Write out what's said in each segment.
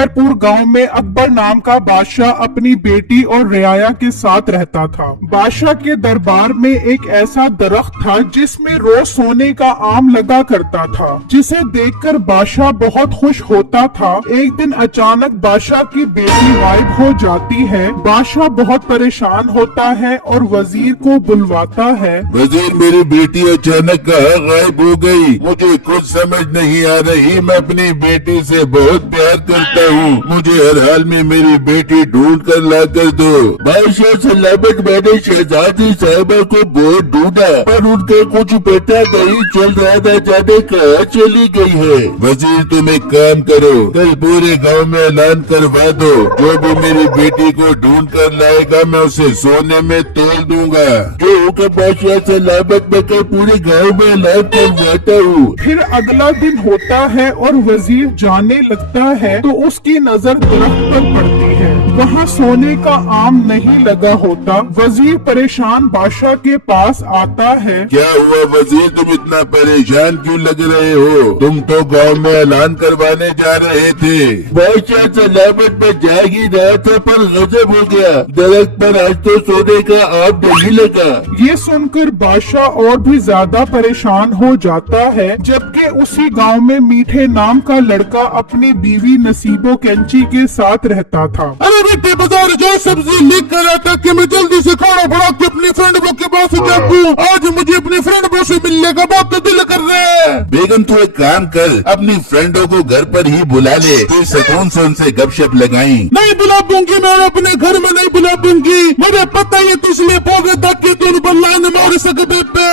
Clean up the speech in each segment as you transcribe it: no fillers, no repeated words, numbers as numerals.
मेहरपुर गांव में अकबर नाम का बादशाह अपनी बेटी और रियाया के साथ रहता था। बादशाह के दरबार में एक ऐसा दरख्त था जिसमें रोज सोने का आम लगा करता था, जिसे देखकर बादशाह बहुत खुश होता था। एक दिन अचानक बादशाह की बेटी गायब हो जाती है। बादशाह बहुत परेशान होता है और वजीर को बुलवाता है। वजीर, मेरी बेटी अचानक कहाँ गायब हो गई? मुझे कुछ समझ नहीं आ रही। मैं अपनी बेटी से बहुत प्यार करता हूँ। मुझे हर हाल में मेरी बेटी ढूंढ कर ला कर दो। बादशाह सलामत, मैंने शहजादी साहिबा को बहुत ढूंढा पर उनका कुछ पता नहीं चल रहा था, जाने कहाँ चली गई है। वजीर, तुम एक काम करो, कल पूरे गांव में ऐलान करवा दो, जो भी मेरी बेटी को ढूंढ कर लाएगा मैं उसे सोने में तोल दूंगा। जो होगा बादशाह सलामत, मैं कल पूरे गाँव में ऐलान करवाता हूँ। फिर अगला दिन होता है और वजीर जाने लगता है तो उसकी नजर दरख्त पर पड़ती है। वहाँ सोने का आम नहीं लगा होता। वजीर परेशान बादशाह के पास आता है। क्या हुआ वजीर, तुम इतना परेशान क्यों लग रहे हो? तुम तो गांव में ऐलान करवाने जा रहे थे। बादशाह सलामत, में जा ही रहा था पर गजब हो गया, दरख्त पर आज तो सोने का आम नहीं लगा। ये सुनकर बादशाह और भी ज्यादा परेशान हो जाता है। जबकि उसी गांव में मीठे नाम का लड़का अपनी बीवी नसीबो कैंची के साथ रहता था। अरे बेटे, बाजार जाओ, सब्जी लेकर कर रहा था कि मैं जल्दी से खाना बना के अपनी फ्रेंड बो के पास जाऊँ। आज मुझे अपनी फ्रेंड बो से मिलने का बहुत दिल कर रहा है। बेगम, तू एक काम कर, अपनी फ्रेंडों को घर पर ही बुला ले, फिर सुकून से उनसे गपशप लगाई। नहीं बुला दूंगी, मैं अपने घर में नहीं बुला दूंगी। मुझे पता है तो इसलिए बोल रहा कि तुम बल्ला ने मार सकते पे।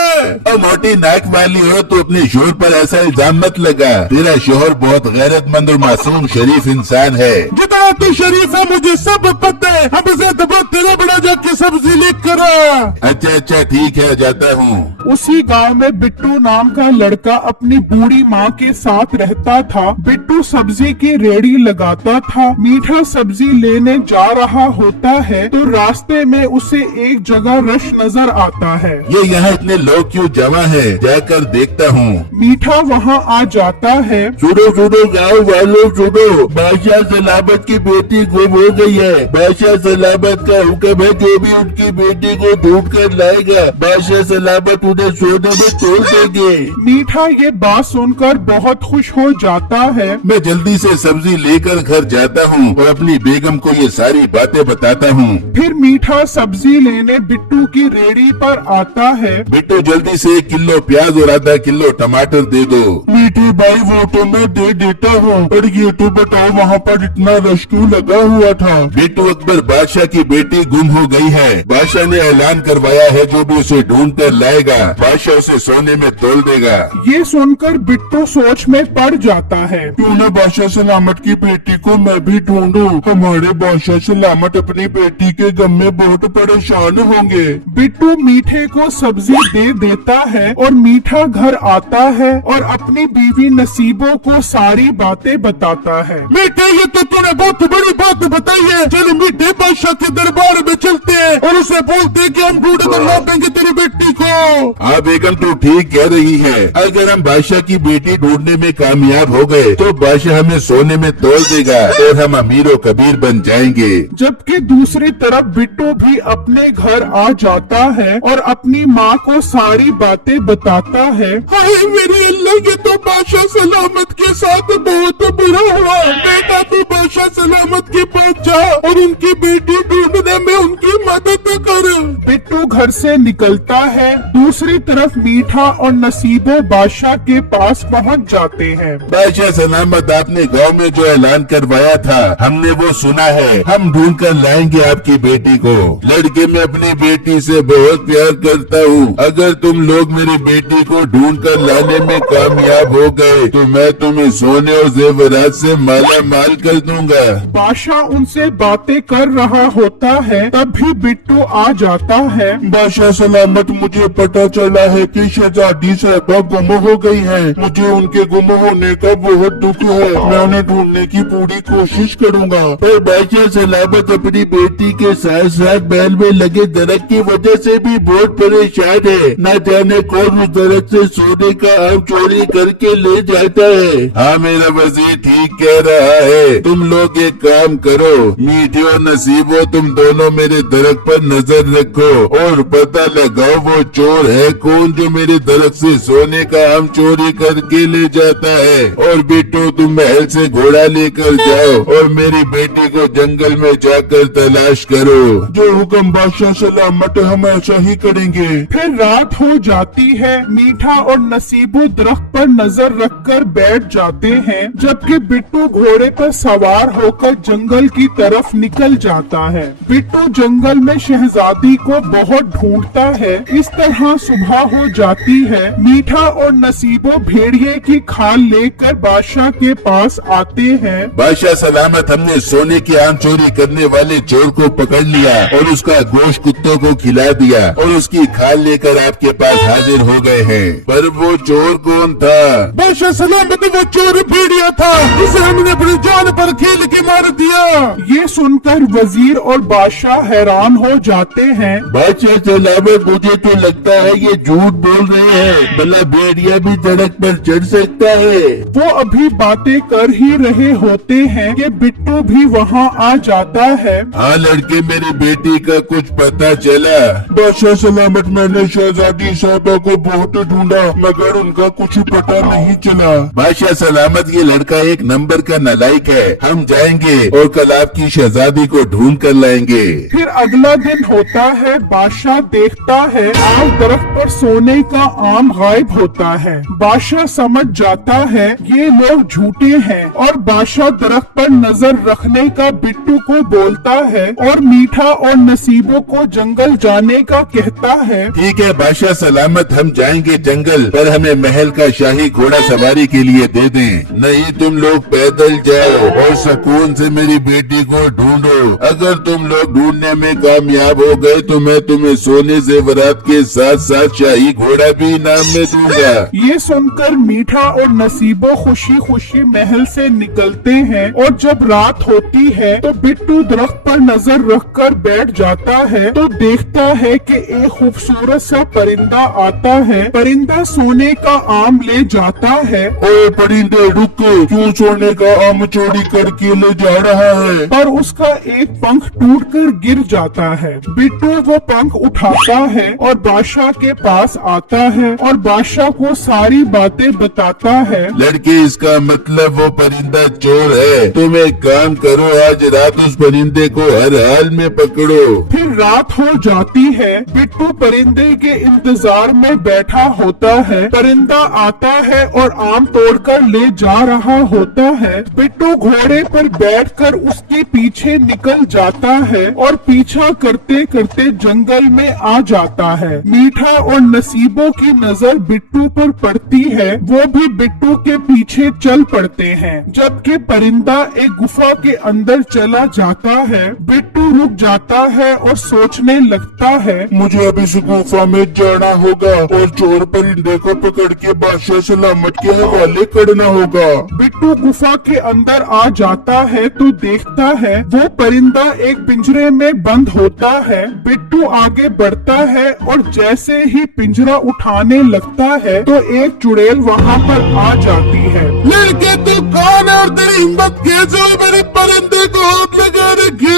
और मोटी नाक वाली हो तो अपने शोहर पर ऐसा इल्जाम मत लगा। तेरा शोहर बहुत गैरतमंद और मासूम शरीफ इंसान है। जितना तू शरीफ है मुझे सब पता है। हम इसे दबा तेरा बड़ा जाके सब्जी लेकर आ। अच्छा ठीक है, जाता हूँ। उसी गांव में बिट्टू नाम का लड़का अपनी बूढ़ी माँ के साथ रहता था। बिट्टू सब्जी की रेहड़ी लगाता था। मीठा सब्जी लेने जा रहा होता है तो रास्ते में उसे एक जगह रश नजर आता है। ये यहाँ इतने लोग क्यों जमा है? जाकर देखता हूँ। मीठा वहाँ आ जाता है। सुनो गाँव वालों सुनो, बादशाह सलामत की बेटी गुम हो गई है। बादशाह सलामत का हुक्म है, जो भी उनकी बेटी को ढूंढ कर लाएगा बादशाह सलामत उन्हें सोने में तोड़ देंगे। मीठा ये बात सुनकर बहुत खुश हो जाता है। मैं जल्दी से सब्जी लेकर घर जाता हूँ और अपनी बेगम को ये सारी बातें बताता हूँ। फिर मीठा सब्जी लेने बिट्टू की रेहड़ी पर आता है। बिट्टू, जल्दी से 1 किलो प्याज और आधा किलो टमाटर दे दो। मीठी भाई, वो तो मैं दे देता हूँ, पर ये तो बताओ वहाँ पर इतना रश क्यों लगा हुआ था? बिट्टू, अकबर बादशाह की बेटी गुम हो गई है। बादशाह ने ऐलान करवाया है, जो भी उसे ढूंढ कर लाएगा बादशाह उसे सोने में तोल देगा। ये सुनकर बिट्टू सोच में पड़ जाता है। क्यों न बादशाह सलामत की बेटी को मैं भी ढूंढूं? हमारे बादशाह सलामत अपनी बेटी के गम में बहुत परेशान होंगे। बिट्टू मीठे को सब्जी दे देता है और मीठा घर आता है और अपनी बीवी नसीबो को सारी बातें बताता है। मीठे, ये तो तूने बहुत बड़ी बात बताई है। चलो मीठे, बादशाह के दरबार में चलते हैं और उसे बोलते हैं कि हम ढूंढ कर ला देंगे तेरी बेटी को। हाँ बेगम, तू ठीक कह रही है। अगर हम बादशाह की बेटी ढूंढने में कामयाब हो गए तो बादशाह हमें सोने में तोल देगा और हम अमीर और कबीर बन जाएंगे। जबकि दूसरी तरफ बिट्टू भी अपने घर आ जाता है और अपनी माँ को सारी बातें बताता है। हाय मेरी अल्लाह, ये तो बादशाह सलामत के साथ बहुत बुरा हुआ। बेटा तू बादशाह सलामत के पास जा और उनकी बेटी ढूंढने में उनकी मदद कर। बिट्टू घर से निकलता है। दूसरी तरफ मीठा और नसीबो बादशाह के पास पहुँच जाते हैं। बादशाह सलामत, आपने गांव में जो ऐलान करवाया था हमने वो सुना है। हम ढूंढ कर लाएंगे आपकी बेटी को। लड़के, मैं अपनी बेटी से बहुत प्यार करता हूँ। अगर तुम लोग मेरी बेटी को ढूंढ कर लाने में कामयाब हो गए तो मैं तुम्हें सोने और जेवरात से माला माल कर दूंगा। बादशाह उनसे बातें कर रहा होता है, तब भी बिट्टू आ जाता है। बादशाह सलामत, मुझे पता चला है कि शहजादी साहिबा गुम हो गई हैं। मुझे उनके गुम होने का बहुत दुख है। मैं उन्हें ढूंढने की पूरी कोशिश करूंगा। पर बादशाह सलामत अपनी बेटी के साथ साथ महल में लगे दरख्त की वजह से भी बहुत परेशान है। न जाने कौन उस दरख्त से सोने का आम चोरी करके ले जाता है। हाँ, मेरा वजीर ठीक कह रहा है। तुम लोग एक काम करो, मीठे और नसीबो, तुम दोनों मेरे दरख्त पर नजर रखो और पता लगाओ वो चोर है कौन जो मेरे दरख्त से सोने का आम चोरी करके ले जाता है। और बिट्टू, तुम महल से घोड़ा लेकर जाओ और मेरी बेटी को जंगल में जाकर तलाश करो। जो हुक्म बादशाह सलामत, हम ऐसा ही करेंगे। फिर रात हो जाती है। मीठा और नसीबो दरख्त पर नजर रखकर बैठ जाते हैं, जबकि बिट्टू घोड़े पर सवार होकर जंगल की तरफ निकल जाता है। बिट्टू जंगल में शहजादी को बहुत ढूंढता है। इस तरह सुबह हो जाती है। मीठा और नसीबो भेड़िए की खाल लेकर बादशाह के पास आते हैं। बादशाह सलामत, हमने सोने की आम चोरी करने वाले चोर को पकड़ लिया और उसका गोश्त कुत्तों को खिला दिया और उसकी खाल लेकर आपके पास हाजिर हो गए हैं। पर वो चोर कौन था? बादशाह सलामत, वो चोर भेड़िया था जिसे हमने अपनी जान पर खेल के मार दिया। ये सुनकर वजीर और बादशाह हैरान हो जाते हैं। बादशाह सलामत, मुझे तो लगता है ये झूठ बोल रहे हैं। भला भेड़िया भी दरख्त पर चढ़ सकता है? वो अभी बातें कर ही रहे होते हैं कि बिट्टू भी वहाँ आ जाता है। हाँ लड़के, मेरी बेटी का कुछ पता चला? बादशाह सलामत, मैंने शहजादी साहिबा को बहुत ढूंढा मगर उनका कुछ पता नहीं चला। बादशाह सलामत, ये लड़का एक नंबर का नालायक है। हम जाएंगे और कल आपकी शहजादी को ढूंढ कर लाएंगे। फिर अगला दिन होता है। बादशाह देखता है आज दरख्त पर सोने का आम गायब होता है। बादशाह समझ जाता है ये लोग झूठे हैं और बादशाह दरख्त पर नजर रखने का बिट्टू को बोलता है और मीठा और नसीबों को जंगल जाने का कहता है। ठीक है बादशाह सलामत, हम जाएंगे जंगल, पर हमें महल का शाही घोड़ा सवारी के लिए दे दें। नहीं तुम लोग पैदल जाओ और सुकून से मेरी बेटी को ढूंढो। अगर तुम लोग ढूंढने में कामयाब हो गए तो मैं तुम्हें सोने जेवरात के साथ साथ शाही घोड़ा भी इनाम में दूंगा। ये सुनकर मीठा और नसीबो खुशी खुशी महल से निकलते हैं और जब रात होती है तो बिट्टू दरख्त पर नजर रखकर बैठ जाता है तो देखता है कि एक खूबसूरत सा परिंदा आता है। परिंदा सोने का आम ले जाता है। ओए परिंदे, रुक, क्यों सोने का आम चोरी करके ले जा रहा है? पर उसका एक पंख टूटकर गिर जाता है। बिट्टू वो पंख उठाता है और बादशाह के पास आता है और बादशाह को सारी बातें बताता है। लड़के, इसका मतलब वो परिंदा चोर है। तुम एक काम करो, आज रात उस परिंदे को हर हाल में पकड़ो। फिर रात हो जाती है। बिट्टू परिंदे के इंतजार में बैठा होता है। परिंदा आता है और आम तोड़कर ले जा रहा होता है। बिट्टू घोड़े पर बैठकर उसके पीछे निकल जाता है और पीछा करते करते जंगल में आ जाता है। मीठा और नसीबों की नजर बिट्टू पर पड़ती है। वो भी बिट्टू के पीछे चल पड़ते हैं। जबकि परिंदा एक गुफा के अंदर चला जाता है। बिट्टू रुक जाता है और सोचने लगता है, मुझे अब इस गुफा में जाना होगा और चोर परिंदे को पकड़ के बादशाह सलामत के हवाले करना होगा। बिट्टू गुफा के अंदर आ जाता है तो देखता है वो परिंदा एक पिंजरे में बंद होता है। बिट्टू आगे बढ़ता है और जैसे ही पिंजरा उठाने लगता है तो एक चुड़ैल वहाँ पर आ जाती है। लड़के, तू कौन है और तेरी हिम्मत कैसे हुई मेरे परिंदे को हाथ लगा रखी?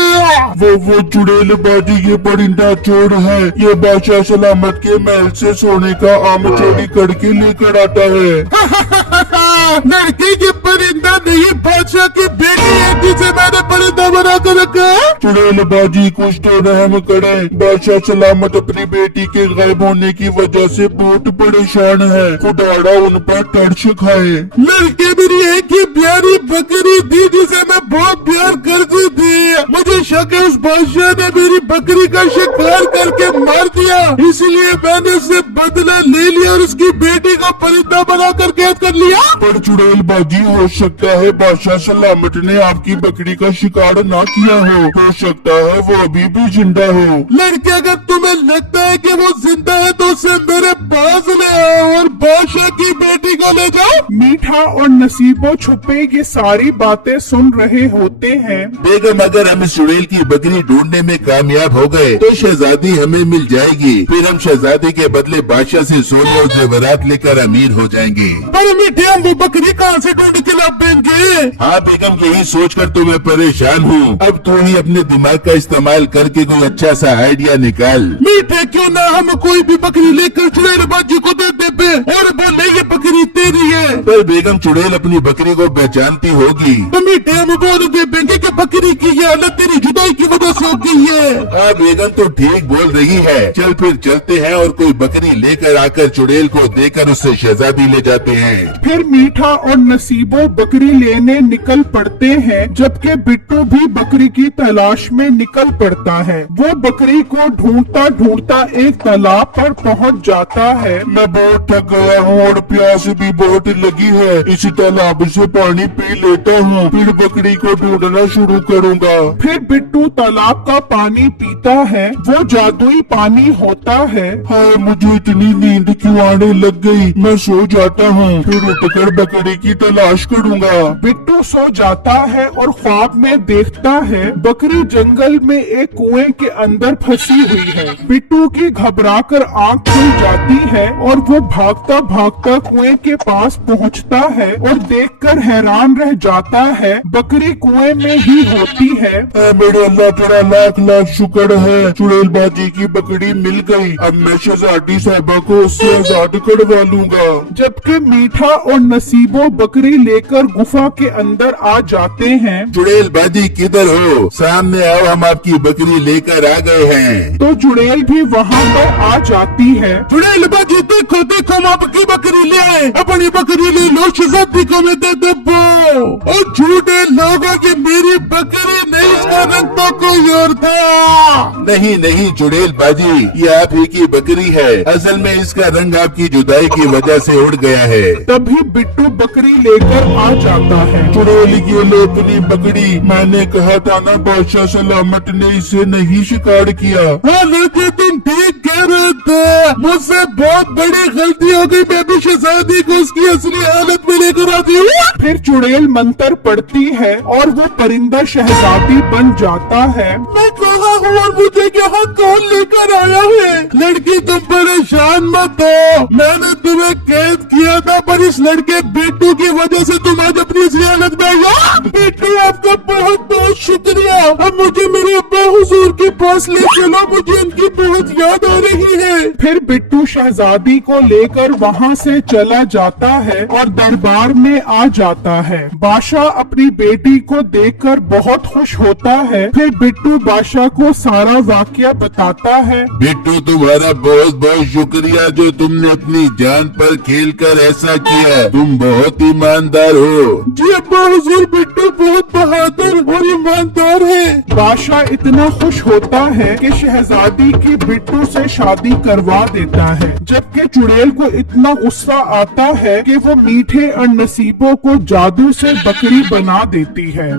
वो चुड़ैल बाजी, ये परिंदा चोर है। ये बादशाह सलामत के महल से सोने का आम चोरी करके लेकर आता है। लड़के, ये परिंदा नहीं, बादशाह की बेटी है जिसे मैंने परिंदा बना कर रखा है। चुड़ैल बाजी, कुछ तो रहम करे। बादशाह सलामत अपनी बेटी के गायब होने की वजह से बहुत परेशान है। खुदारा उन पर तरस खाए। लड़के, मेरी एक ही प्यारी बकरी थी जिसे मैं बहुत प्यार करती थी। मुझे शक है उस बादशाह ने मेरी बकरी का शिकार करके मार दिया। इसलिए मैंने उससे बदला ले लिया और उसकी बेटी को परिंदा बनाकर कैद कर लिया। पर चुड़ैल बाजी, हो सकता है बादशाह सलामत ने आपकी बकरी का शिकार ना किया हो सकता है वो अभी भी जिंदा हो। लड़के, अगर तुम्हें लगता है कि वो जिंदा है तो उसे मेरे पास ले आओ और बादशाह की बेटी को ले जाओ। मीठा और नसीबो छुपे ये सारी बातें सुन रहे होते हैं। बेगम, अगर हम इस चुड़ैल की बकरी ढूंढने में कामयाब हो गए तो शहजादी हमें मिल जाएगी। फिर हम शहजादी के बदले बादशाह से सोने और जेवरात लेकर अमीर हो जाएंगे। पर मीठे, हम वो बकरी कहाँ से ढूंढ के लाएंगे? हाँ बेगम, यही सोचकर तो मैं परेशान हूँ। अब तू ही अपने दिमाग का इस्तेमाल करके कोई अच्छा सा आइडिया निकाल। मीठे, क्यों ना हम कोई भी बकरी लेकर चुड़ैल बाजी को दे दे और बोले ये बकरी तेरी है। पर बेगम, चुड़ैल अपनी बकरी को पहचानती होगी। तो मीठे, हम बोल दे देंगे कि बकरी की ये हालत तेरी जुदाई की वजह से हो गई है। हाँ बेगम, तो ठीक बोल रही है। चल फिर चलते हैं और कोई बकरी लेकर आकर चुड़ैल को देकर उससे शहजादी ले जाते हैं। फिर मीठा और नसीबो बकरी लेने निकल पड़ते हैं, जबकि बिट्टू भी बकरी की तलाश में निकल पड़ता है। वो बकरी को ढूंढता ढूंढता एक तालाब पर पहुंच जाता है। मैं बहुत थक गया हूँ और प्यास भी बहुत लगी है। इसी तालाब से पानी पी लेता हूँ, फिर बकरी को ढूंढना शुरू करूँगा। फिर बिट्टू तालाब का पानी पीता है। वो जादुई पानी होता है। हाँ, मुझे इतनी नींद क्यों आने लग गई? मैं सो जाता हूँ, फिर उठकर बकरी की तलाश करूँगा। बिट्टू सो जाता है और ख्वाब में देखता है बकरी जंगल में एक कुएं के अंदर फंसी हुई है। बिट्टू की घबराकर आंख खुल जाती है और वो भागता भागता कुएं के पास पहुंचता है और देखकर हैरान रह जाता है बकरी कुएं में ही होती है। मेरे अल्लाह, तेरा लाख लाख शुक्र है, चुड़ैल बाजी की बकरी मिल गई। अब मैं शहजादी साहिबा को उससे आजाद करवा लूंगा। जबकि मीठा और नसीबो बकरी लेकर गुफा के अंदर आ जाते हैं। चुड़ैल बाजी किधर हो? सामने आओ, हम आपकी बकरी लेकर आ गए हैं। तो चुड़ैल भी वहाँ पर आ जाती है। चुड़ैल बाजी, देखो देखो, हम आपकी बकरी ले आए। अपनी बकरी ले लो, शहजादी को मैं दे दबो। और झूठे लोगों की मेरी बकरी नहीं, इसका रंग तो कोई और था। नहीं नहीं चुड़ैल बाजी, ये आप ही की बकरी है। असल में इसका रंग आपकी जुदाई की वजह से उड़ गया है। तभी बिट्टू बकरी लेकर आ जाता है। चुड़ैल, ये लो अपनी बकरी। मैंने कहा था ना, बादशाह सलामत ने इसे नहीं शिकार किया। हाँ, लेकिन तुम ठीक कह रहे थे। मुझसे बहुत बड़ी गलती हो गई। मैं भी शहजादी को उसकी असली हालत में लेकर आती हूँ। फिर चुड़ैल मंत्र पढ़ती है और वो परिंदा शहजादी बन जाता है। मैं कहा हूँ और मुझे यहाँ कौन लेकर आया है? लड़की, तुम परेशान मत हो। मैंने तुम्हें कैद किया था, पर इस लड़के बिट्टू की वजह से तुम आज अपनी असली हालत में आई हो। बिट्टू, आपका बहुत बहुत शुक्रिया। अब मुझे मेरे अब्बा हुजूर के पास ले चलो, मुझे उनकी बहुत याद आ रही है। फिर बिट्टू शहजादी को लेकर वहाँ से चला जाता है और दरबार में आ जाता है। बादशाह अपनी बेटी को देखकर बहुत खुश होता है। फिर बिट्टू बादशाह को सारा वाकया बताता है। बिट्टू, तुम्हारा बहुत बहुत शुक्रिया जो तुमने अपनी जान पर खेलकर ऐसा किया। तुम बहुत ईमानदार हो। जी अब्बा हुजूर, बिट्टू बहुत बहादुर और ईमानदार है। बादशाह इतना खुश होता है कि शहजादी की बिट्टू से शादी करवा देता है। जबकि चुड़ैल को इतना गुस्सा आता है कि वो मीठे और नसीबों को जादू से बकरी बना देती है।